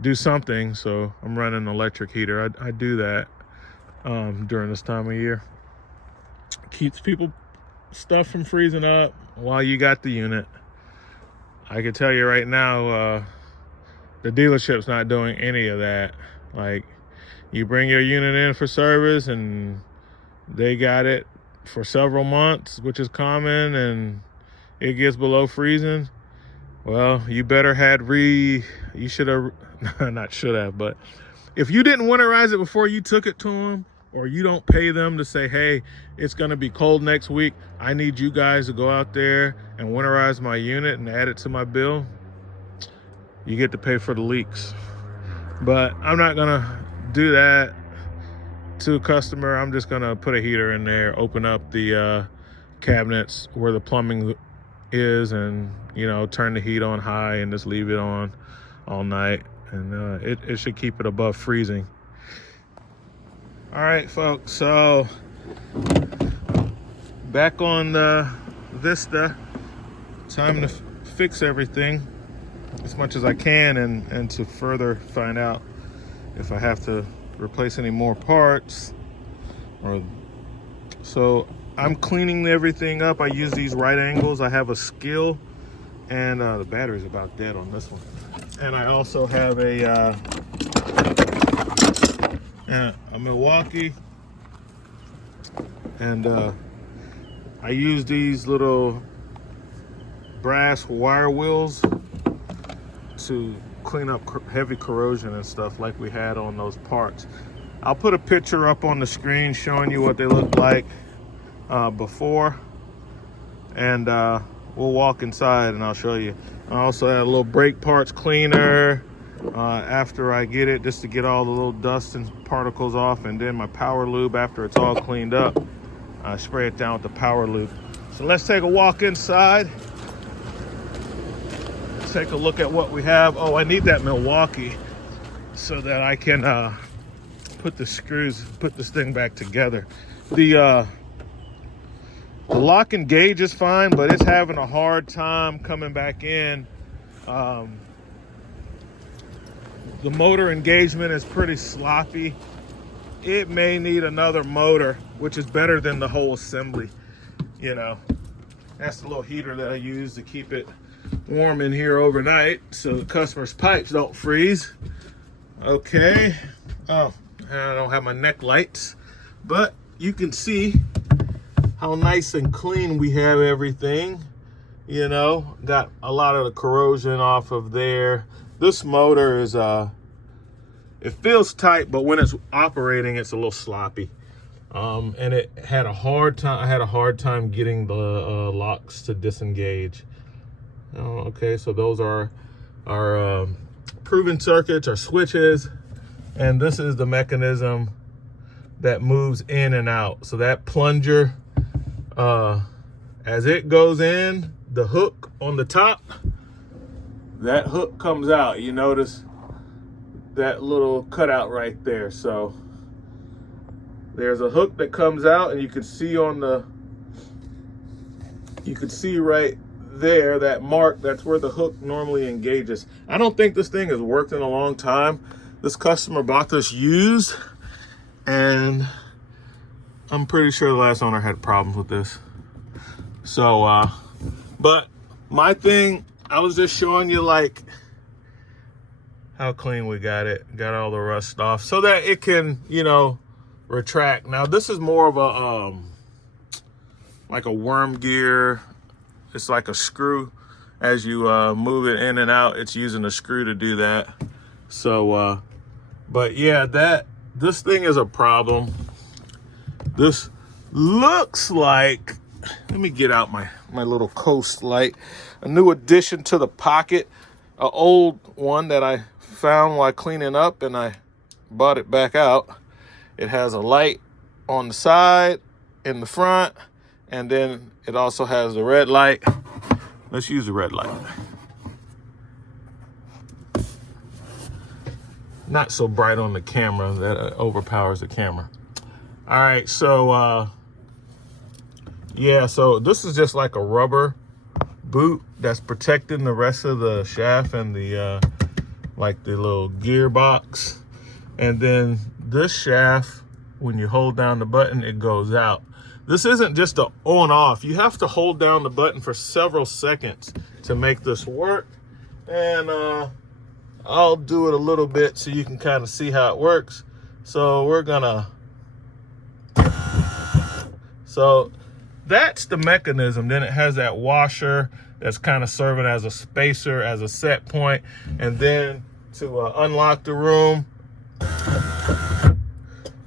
do something, so I'm running an electric heater. I do that during this time of year. Keeps people stuff from freezing up while you got the unit. I can tell you right now, the dealership's not doing any of that. Like, you bring your unit in for service and they got it for several months, which is common, and it gets below freezing. Well, you better you should have, not should have, but if you didn't winterize it before you took it to them, or you don't pay them to say, hey, it's gonna be cold next week, I need you guys to go out there and winterize my unit and add it to my bill, you get to pay for the leaks. But I'm not gonna do that to a customer. I'm just gonna put a heater in there, open up the cabinets where the plumbing is, and turn the heat on high and just leave it on all night, and it should keep it above freezing. All right, folks, so back on the Vista. Time to fix everything as much as I can, and to further find out if I have to replace any more parts. So I'm cleaning everything up. I use these right angles. I have a skill, and the battery's about dead on this one. And I also have a Milwaukee, and I use these little brass wire wheels to clean up heavy corrosion and stuff like we had on those parts. I'll put a picture up on the screen showing you what they look like before, and we'll walk inside and I'll show you. I also have a little brake parts cleaner after I get it, just to get all the little dust and particles off, and then my power lube after it's all cleaned up. I spray it down with the power lube. So let's take a walk inside. Take a look at what we have. Oh, I need that Milwaukee so that I can put the screws, put this thing back together. The lock and gauge is fine, but it's having a hard time coming back in. The motor engagement is pretty sloppy. It may need another motor, which is better than the whole assembly. That's the little heater that I use to keep it warm in here overnight so the customer's pipes don't freeze. Okay. Oh, I don't have my neck lights, but you can see how nice and clean we have everything. Got a lot of the corrosion off of there. This motor is it feels tight, but when it's operating, it's a little sloppy. And it had a hard time. I had a hard time getting the locks to disengage. Okay, so those are our proven circuits or switches, and this is the mechanism that moves in and out. So that plunger, as it goes in, the hook on the top, that hook comes out. You notice that little cutout right there. So there's a hook that comes out, and you can see right there, that mark, that's where the hook normally engages. I don't think this thing has worked in a long time. This customer bought this used, and I'm pretty sure the last owner had problems with this. So, but my thing, I was just showing you like how clean we got it. Got all the rust off so that it can, you know, retract. Now this is more of a, like a worm gear. It's like a screw. As you move it in and out, it's using a screw to do that. So, but yeah, this thing is a problem. This looks like, let me get out my little Coast light. A new addition to the pocket, an old one that I found while cleaning up, and I bought it back out. It has a light on the side, in the front, and then it also has the red light. Let's use the red light. Not so bright on the camera that overpowers the camera. All right, so yeah, so this is just like a rubber boot that's protecting the rest of the shaft and the like the little gearbox. And then this shaft, when you hold down the button, it goes out. This isn't just an on-off. You have to hold down the button for several seconds to make this work. And I'll do it a little bit so you can kind of see how it works. So we're gonna, so that's the mechanism. Then it has that washer that's kind of serving as a spacer, as a set point. And then to unlock the room,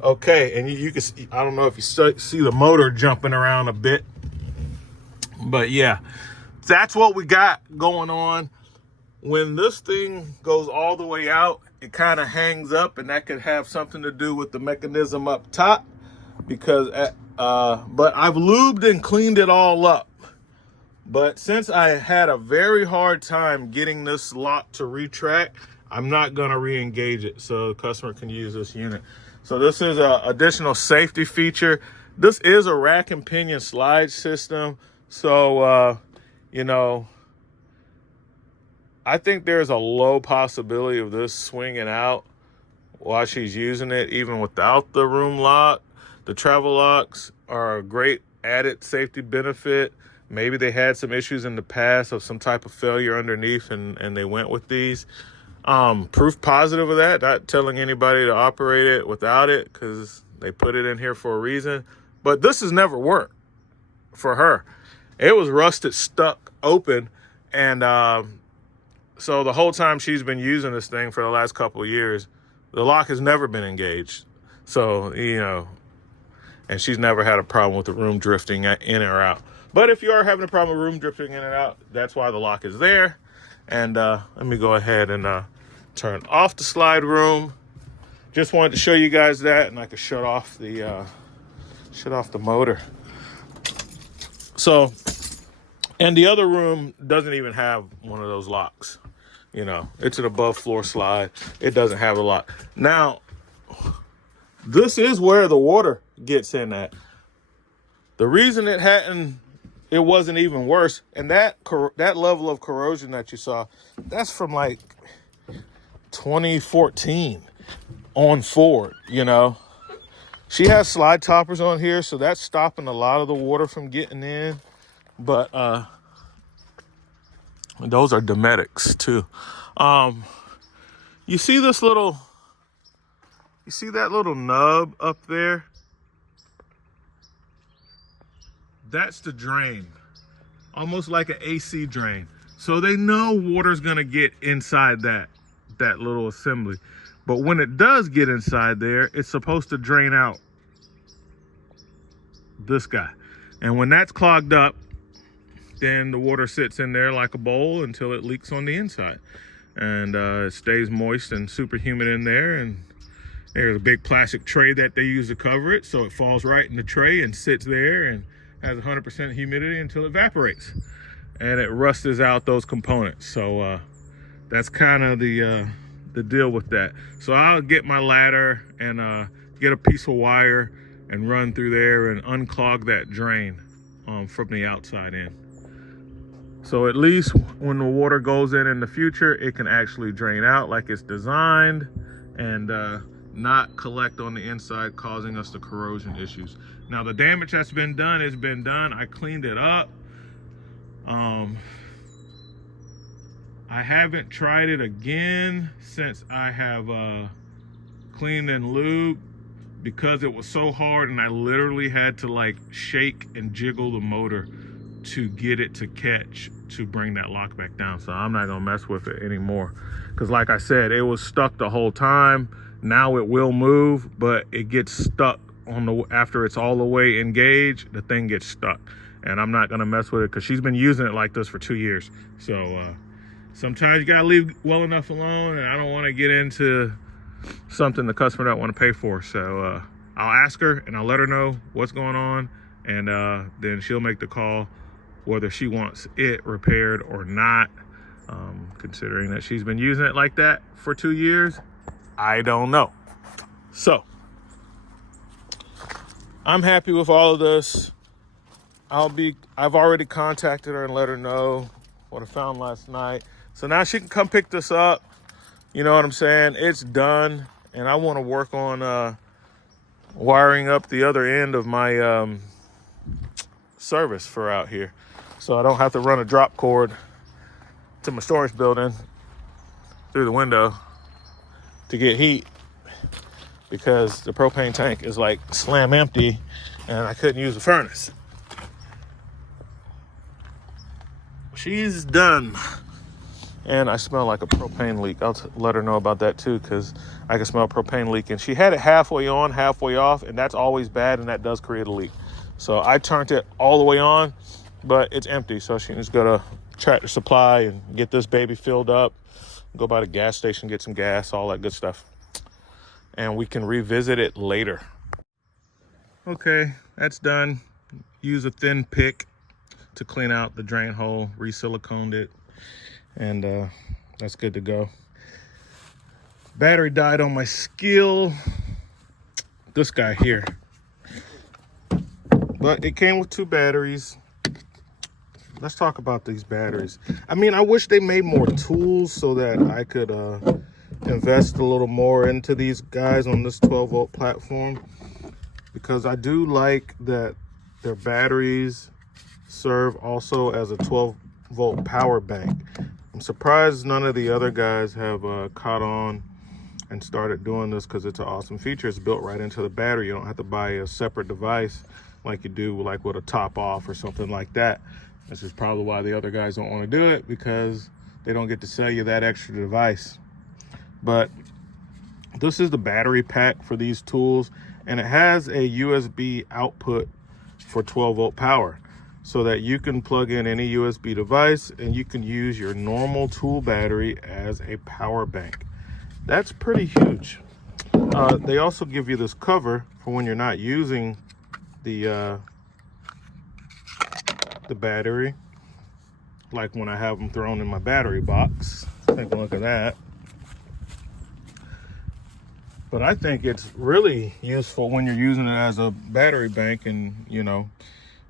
okay, and you can see, I don't know if you see the motor jumping around a bit, but yeah, that's what we got going on. When this thing goes all the way out, it kind of hangs up, and that could have something to do with the mechanism up top, because but I've lubed and cleaned it all up. But since I had a very hard time getting this lock to retract, I'm not gonna re-engage it so the customer can use this unit. So this is an additional safety feature. This is a rack and pinion slide system. So, you know, I think there's a low possibility of this swinging out while she's using it, even without the room lock. The travel locks are a great added safety benefit. Maybe they had some issues in the past of some type of failure underneath, and they went with these. Proof positive of that, not telling anybody to operate it without it, because they put it in here for a reason. But this has never worked for her. It was rusted, stuck open, and so the whole time she's been using this thing for the last couple of years, the lock has never been engaged. So, you know, and she's never had a problem with the room drifting in or out. But if you are having a problem with room drifting in and out, that's why the lock is there. And let me go ahead and turn off the slide room. Just wanted to show you guys that, and I could shut off the motor. So, and the other room doesn't even have one of those locks. You know, it's an above floor slide. It doesn't have a lock. Now, this is where the water gets in at. The reason it wasn't even worse, and that level of corrosion that you saw, that's from like 2014 on forward. You know, she has slide toppers on here, so that's stopping a lot of the water from getting in. But those are Domestics too. You see that little nub up there? That's the drain, almost like an AC drain. So they know water's gonna get inside that little assembly. But when it does get inside there, it's supposed to drain out this guy. And when that's clogged up, then the water sits in there like a bowl until it leaks on the inside. And it stays moist and super humid in there. And there's a big plastic tray that they use to cover it, so it falls right in the tray and sits there and has 100% humidity until it evaporates. And it rusts out those components. So that's kind of the deal with that. So I'll get my ladder and get a piece of wire and run through there and unclog that drain from the outside in. So at least when the water goes in the future, it can actually drain out like it's designed and not collect on the inside, causing us the corrosion issues. Now the damage that's been done has been done. I cleaned it up. I haven't tried it again since I have cleaned and lubed, because it was so hard and I literally had to like shake and jiggle the motor to get it to catch to bring that lock back down. So I'm not gonna mess with it anymore, because like I said, it was stuck the whole time. Now it will move, but it gets stuck on the, after it's all the way engaged, the thing gets stuck, and I'm not gonna mess with it because she's been using it like this for 2 years. So sometimes you gotta leave well enough alone, and I don't want to get into something the customer don't want to pay for. So I'll ask her and I'll let her know what's going on, and then she'll make the call whether she wants it repaired or not. Considering that she's been using it like that for 2 years, I don't know. So I'm happy with all of this. I've already contacted her and let her know what I found last night. So now she can come pick this up. You know what I'm saying? It's done. And I want to work on wiring up the other end of my service for out here, so I don't have to run a drop cord to my storage building through the window to get heat, because the propane tank is like slam empty and I couldn't use the furnace. She's done. And I smell like a propane leak. I'll let her know about that too, because I can smell propane leak. And she had it halfway on, halfway off, and that's always bad, and that does create a leak. So I turned it all the way on, but it's empty. So she just gotta Tractor Supply and get this baby filled up, go by the gas station, get some gas, all that good stuff. And we can revisit it later. Okay, that's done. Use a thin pick to clean out the drain hole, re-siliconed it, and that's good to go. Battery died on my Skill, this guy here, but it came with 2 batteries. Let's talk about these batteries. I mean, I wish they made more tools so that I could invest a little more into these guys on this 12-volt platform, because I do like that their batteries serve also as a 12-volt power bank. I'm surprised none of the other guys have caught on and started doing this, because it's an awesome feature. It's built right into the battery. You don't have to buy a separate device like you do like with a top off or something like that. This is probably why the other guys don't want to do it, because they don't get to sell you that extra device. But this is the battery pack for these tools, and it has a USB output for 12-volt power, so that you can plug in any USB device and you can use your normal tool battery as a power bank. That's pretty huge. They also give you this cover for when you're not using the battery, like when I have them thrown in my battery box. Take a look at that. But I think it's really useful when you're using it as a battery bank, and you know,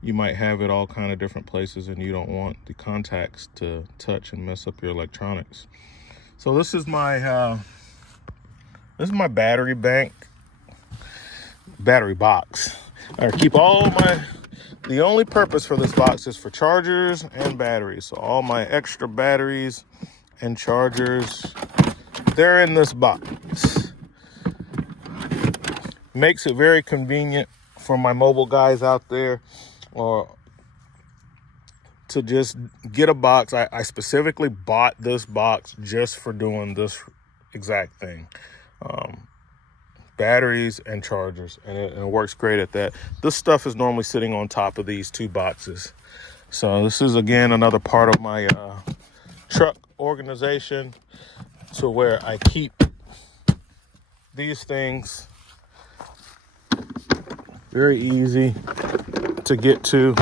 you might have it all kind of different places and you don't want the contacts to touch and mess up your electronics. So this is my battery bank, battery box. I keep all my, the only purpose for this box is for chargers and batteries. So all my extra batteries and chargers, they're in this box. Makes it very convenient for my mobile guys out there, or to just get a box. I specifically bought this box just for doing this exact thing. Batteries and chargers, and it works great at that. This stuff is normally sitting on top of these 2 boxes. So this is, again, another part of my truck organization, to where I keep these things very easy to get to.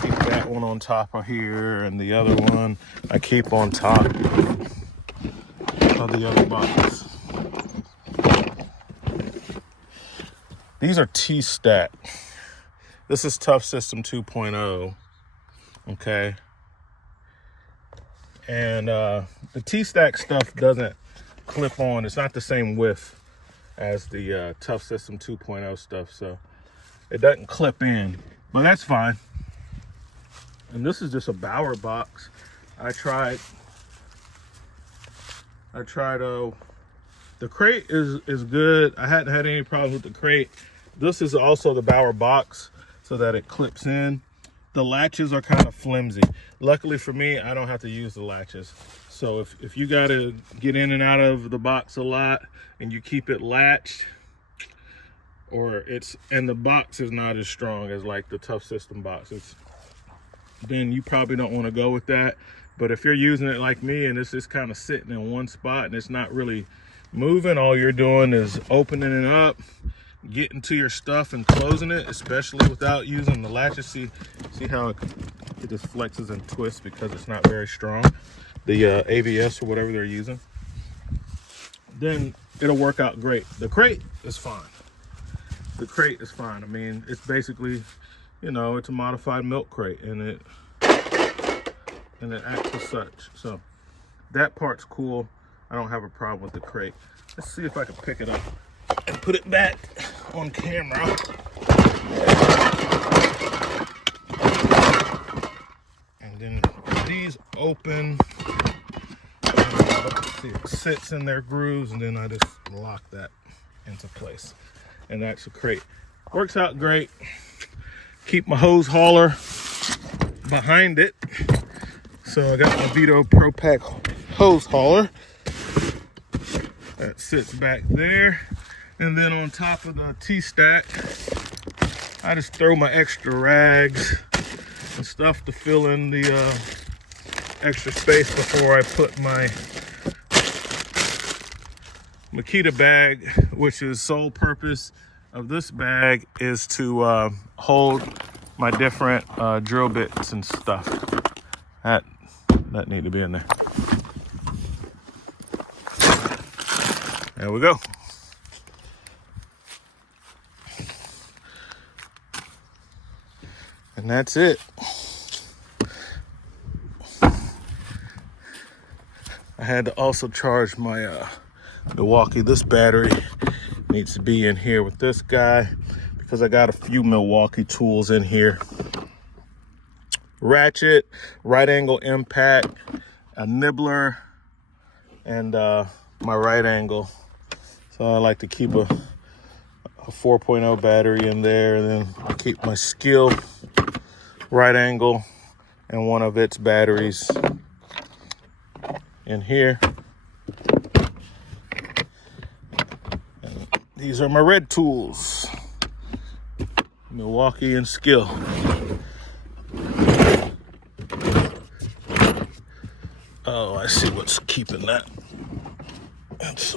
Keep that one on top of here, and the other one I keep on top of the other box. These are T-Stack. This is Tough System 2.0. Okay. And the T-Stack stuff doesn't clip on. It's not the same width as the Tough System 2.0 stuff, so it doesn't clip in, but that's fine. And this is just a Bauer box. I tried the crate is good. I hadn't had any problems with the crate. This is also the Bauer box, so that it clips in. The latches are kind of flimsy. Luckily for me, I don't have to use the latches. So if you gotta get in and out of the box a lot and you keep it latched, and the box is not as strong as like the Tough System boxes, then you probably don't want to go with that. But if you're using it like me and it's just kind of sitting in one spot and it's not really moving, all you're doing is opening it up, getting to your stuff and closing it, especially without using the latches. See how it just flexes and twists because it's not very strong, the ABS or whatever they're using. Then it'll work out great. The crate is fine. The crate is fine. I mean, it's basically, you know, it's a modified milk crate, and it acts as such. So that part's cool. I don't have a problem with the crate. Let's see if I can pick it up and put it back on camera. And then these open. See, it sits in their grooves, and then I just lock that into place. And that's a crate. Works out great. Keep my hose hauler behind it. So I got my Vito Pro Pack hose hauler that sits back there. And then on top of the T-Stack, I just throw my extra rags and stuff to fill in the extra space before I put my Makita bag, which is sole purpose of this bag is to hold my different drill bits and stuff. That need to be in there. There we go. And that's it. I had to also charge my Milwaukee. This battery needs to be in here with this guy because I got a few Milwaukee tools in here. Ratchet, right angle impact, a nibbler, and my right angle. So I like to keep a 4.0 battery in there, and then I keep my Skill right angle and one of its batteries in here. And these are my red tools, Milwaukee and Skill. Oh, I see what's keeping that. That's